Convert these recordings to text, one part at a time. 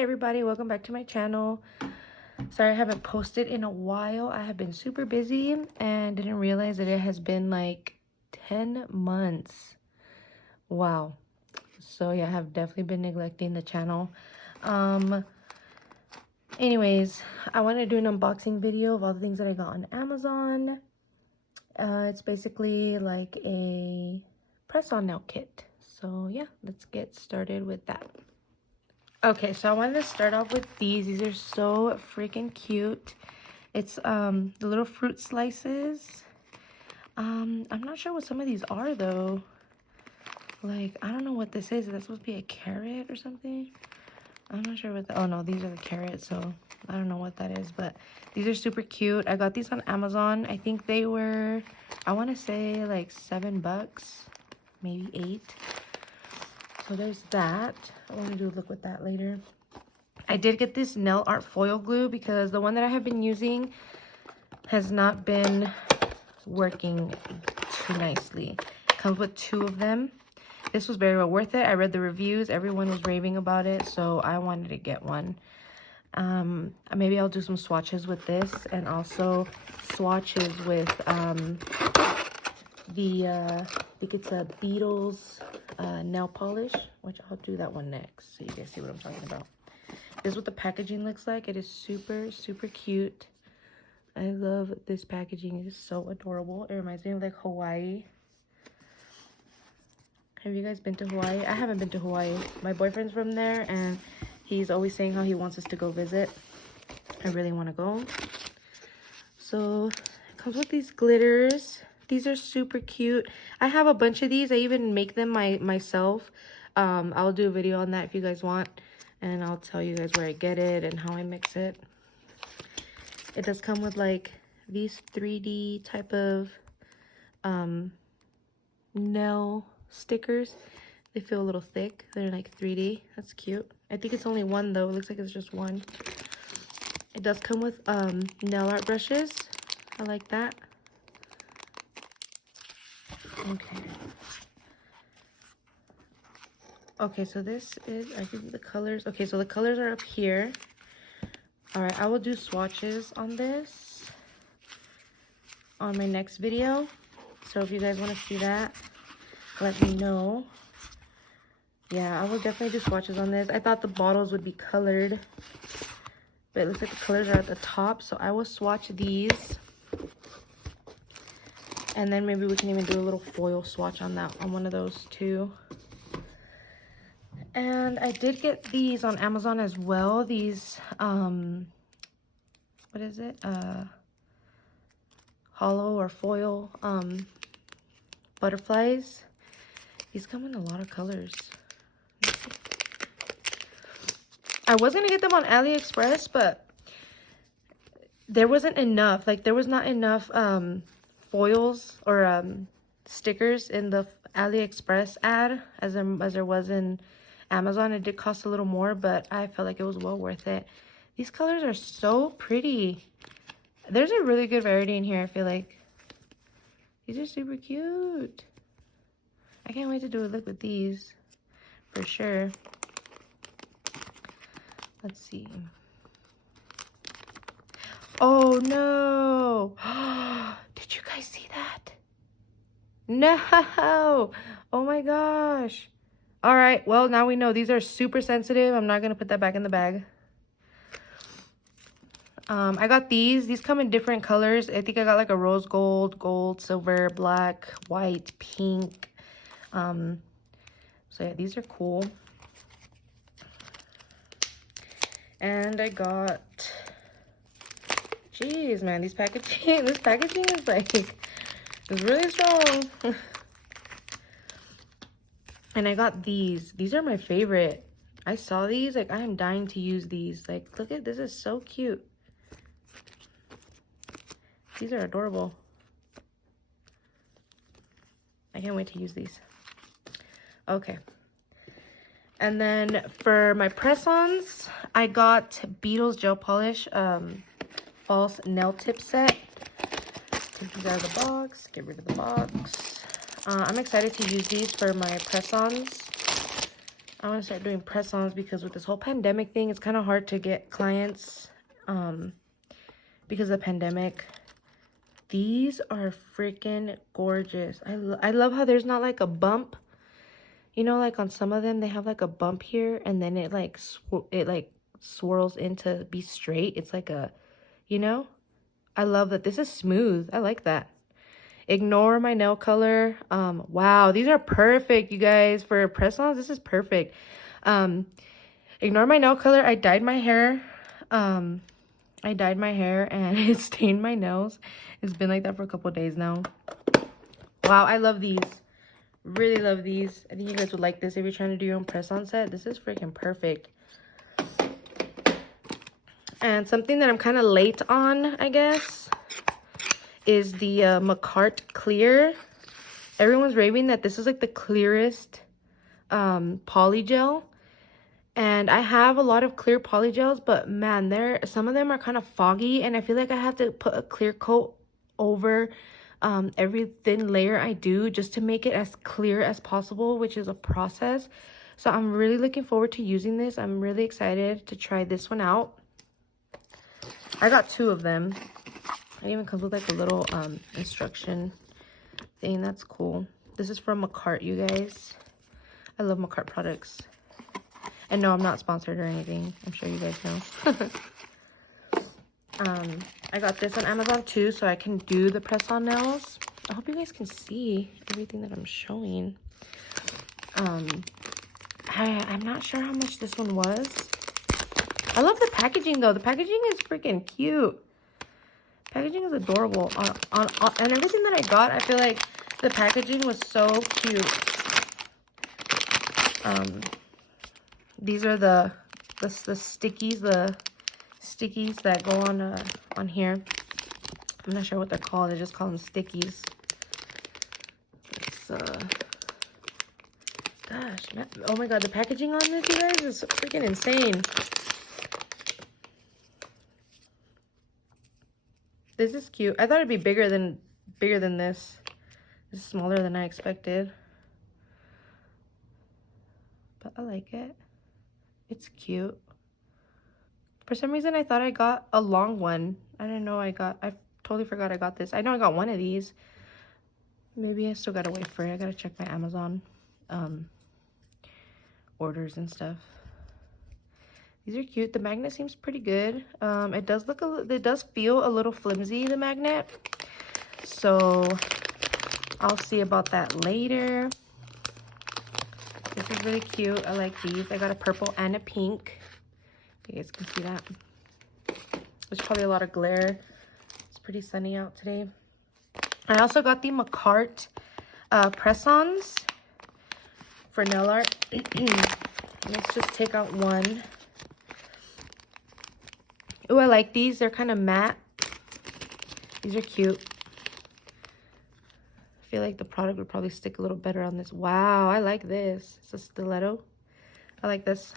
Hey everybody, welcome back to my channel. Sorry I haven't posted in a while. I have been super busy and didn't realize that it has been like 10 months. Wow. So yeah, I have definitely been neglecting the channel. Anyways, I want to do an unboxing video of all the things that I got on Amazon. It's basically like a press-on nail kit. So yeah, let's get started with that. Okay, so I wanted to start off with these. These are so freaking cute. It's the little fruit slices. I'm not sure what some of these are though. Like, I don't know what this is. Is that supposed to be a carrot or something? I'm not sure what oh no, these are the carrots, so I don't know what that is, but these are super cute. I got these on Amazon. I think they were, I want to say like $7, maybe 8. So there's that. I want to do a look with that later. I did get this nail art foil glue because the one that I have been using has not been working too maybe. It comes with 2 of them. This was very well worth it. I read the reviews. Everyone was raving about it, so I wanted to get one. Maybe I'll do some swatches with this and also swatches with I think it's a Beetles nail polish, which I'll do that one next so you guys see what I'm talking about. This is what the packaging looks like. It is super, super cute. I love this packaging. It is so adorable. It reminds me of like Hawaii. Have you guys been to Hawaii? I haven't been to Hawaii. My boyfriend's from there and he's always saying how he wants us to go visit. I really want to go. So it comes with these glitters. These are super cute. I have a bunch of these. I even make them myself. I'll do a video on that if you guys want. And I'll tell you guys where I get it and how I mix it. It does come with like these 3D type of nail stickers. They feel a little thick. They're like 3D. That's cute. I think it's only one though. It looks like it's just one. It does come with nail art brushes. I like that. Okay, so this is, I think the colors. Okay, so the colors are up here. All right, I will do swatches on this on my next video. So if you guys want to see that, let me know. Yeah, I will definitely do swatches on this. I thought the bottles would be colored, but it looks like the colors are at the top. So I will swatch these. And then maybe we can even do a little foil swatch on that, on one of those too. And I did get these on Amazon as well. These, what is it? Hollow or foil butterflies. These come in a lot of colors. I was gonna get them on AliExpress, but there wasn't enough. Like, there was not enough foils or stickers in the AliExpress ad as there was in Amazon. It did cost a little more, but I felt like it was well worth it. These colors are so pretty. There's a really good variety in here, I feel like. These are super cute. I can't wait to do a look with these for sure. Let's see. Oh no! Did you guys see that? No! Oh my gosh. All right, well, now we know these are super sensitive. I'm not gonna put that back in the bag. I got these. These come in different colors. I think I got like a rose gold, gold, silver, black, white, pink. So yeah, these are cool. And I got, jeez, man, this packaging is like, it's really strong. And I got these. These are my favorite. I saw these, like, I am dying to use these. Like, look at this, is so cute. These are adorable. I can't wait to use these. Okay. And then for my press-ons, I got Beetles gel polish false nail tip set. Take these out of the box, get rid of the box. I'm excited to use these for my press-ons. I want to start doing press-ons because with this whole pandemic thing, it's kind of hard to get clients because of the pandemic. These are freaking gorgeous. I love how there's not like a bump. You know, like on some of them, they have like a bump here and then it like swirls into be straight. It's like a, you know, I love that. This is smooth. I like that. Ignore my nail color. Wow, these are perfect, you guys, for press-ons. This is perfect. Ignore my nail color. I dyed my hair. And it stained my nails. It's been like that for a couple of days now. Wow, I love these. Really love these. I think you guys would like this if you're trying to do your own press-on set. This is freaking perfect. And something that I'm kind of late on, I guess, is the Mccart Clear. Everyone's raving that this is like the clearest poly gel. And I have a lot of clear poly gels, but man, some of them are kind of foggy, and I feel like I have to put a clear coat over every thin layer I do just to make it as clear as possible, which is a process. So I'm really looking forward to using this. I'm really excited to try this one out. I got 2 of them. It even comes with like a little instruction thing. That's cool. This is from Mccart, you guys. I love Mccart products. And no, I'm not sponsored or anything. I'm sure you guys know. I got this on Amazon too, so I can do the press-on nails. I hope you guys can see everything that I'm showing. I'm not sure how much this one was. I love the packaging though. The packaging is freaking cute. Packaging is adorable. And everything that I got, I feel like the packaging was so cute. These are the stickies, that go on here. I'm not sure what they're called. They just call them stickies. It's gosh, man. Oh my god, the packaging on this, you guys, is freaking insane. This is cute. I thought it'd be bigger than this. This is smaller than I expected. But I like it. It's cute. For some reason, I thought I got a long one. I didn't know I totally forgot I got this. I know I got one of these. Maybe I still gotta wait for it. I gotta check my Amazon orders and stuff. These are cute. The magnet seems pretty good. It does feel a little flimsy, the magnet. So I'll see about that later. This is really cute. I like these. I got a purple and a pink. You guys can see that. There's probably a lot of glare. It's pretty sunny out today. I also got the Mccart press-ons for nail art. Let's just take out one. Oh, I like these. They're kind of matte. These are cute. I feel like the product would probably stick a little better on this. Wow, I like this. It's a stiletto. I like this.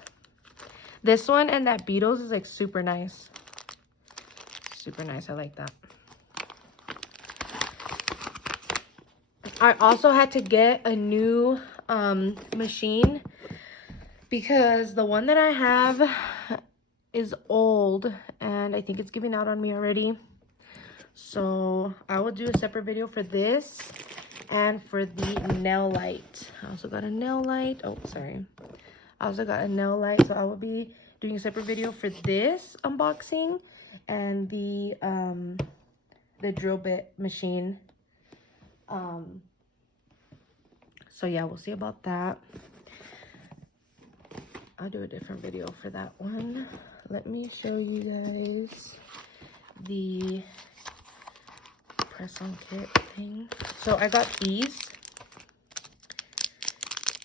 This one and that Beatles is like super nice. Super nice. I like that. I also had to get a new machine because the one that I have is old and I think it's giving out on me already. So I will do a separate video for this and for the nail light. I also got a nail light. Oh, sorry. I also got a nail light, so I will be doing a separate video for this unboxing and the drill bit machine. So yeah, we'll see about that. I'll do a different video for that one. Let me show you guys the press-on kit thing. So I got these.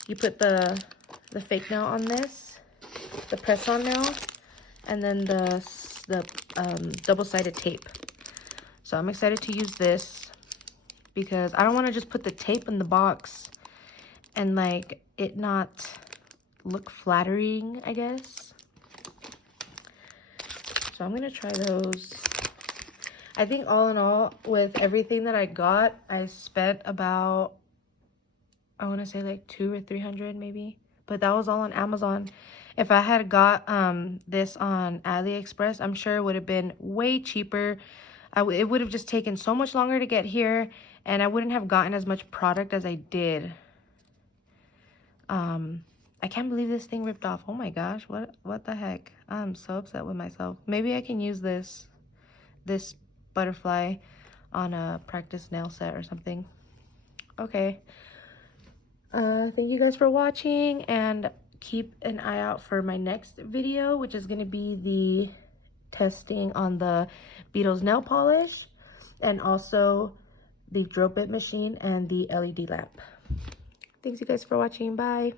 You put the fake nail on this, the press-on nail, and then the double-sided tape. So I'm excited to use this because I don't want to just put the tape in the box and like it not look flattering, I guess. So I'm gonna try those. I think all in all, with everything that I got, I spent about, I want to say like $200 or $300 maybe, but that was all on Amazon. If I had got this on AliExpress, I'm sure it would have been way cheaper. It would have just taken so much longer to get here, and I wouldn't have gotten as much product as I did. I can't believe this thing ripped off. Oh my gosh, what the heck? I'm so upset with myself. Maybe I can use this butterfly on a practice nail set or something. Okay. Thank you guys for watching, and keep an eye out for my next video, which is going to be the testing on the Beetle's nail polish, and also the drill bit machine and the LED lamp. Thanks you guys for watching. Bye.